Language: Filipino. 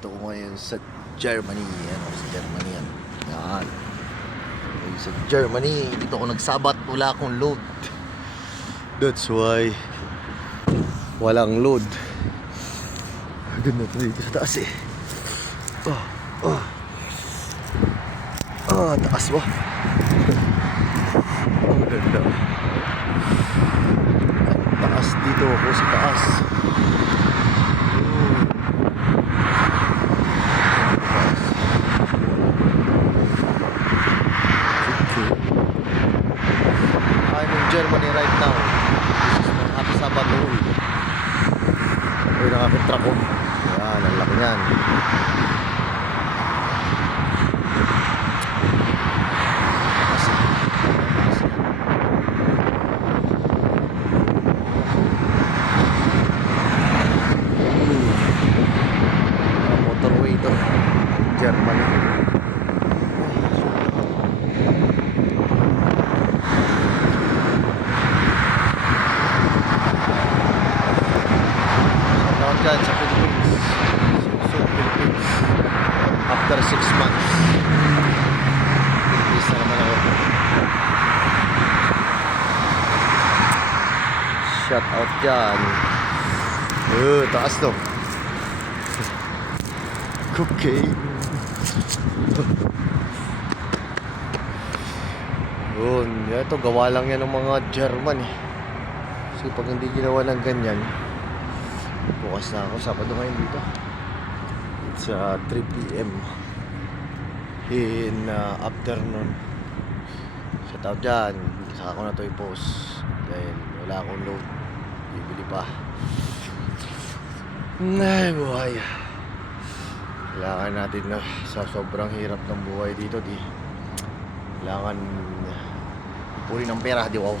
Dito ko ngayon sa Germany. Ano, sa Germany yan. Yan. Okay, sa Germany, dito ako nagsabat. Wala akong load. That's why walang load. Ganda ito dito sa taas eh. Taas ba? Ang ganda. Taas dito ako sa taas. I'm in Germany right now. This is my happy Sabbath hole. Uy, nakakitra ko. Yan, ang laki niyan. Motorway ito. Germany. Dyan sa Philippines. So Philippines. After 6 months. Philippines na naman ako. Shout out dyan. Taas to. Cocaine. Yun. Ito gawa lang yan ng mga German eh. Kasi pag hindi ginawa ng ganyan, bukas na ako, Sabado ngayon dito. It's 3 PM in afternoon. Shout out dyan. Saka ko na ito i-post dahil wala akong load. Bibili pa. Ay buhay. Kailangan natin na sa sobrang hirap ng buhay dito kailangan ipuri ng pera, di wow.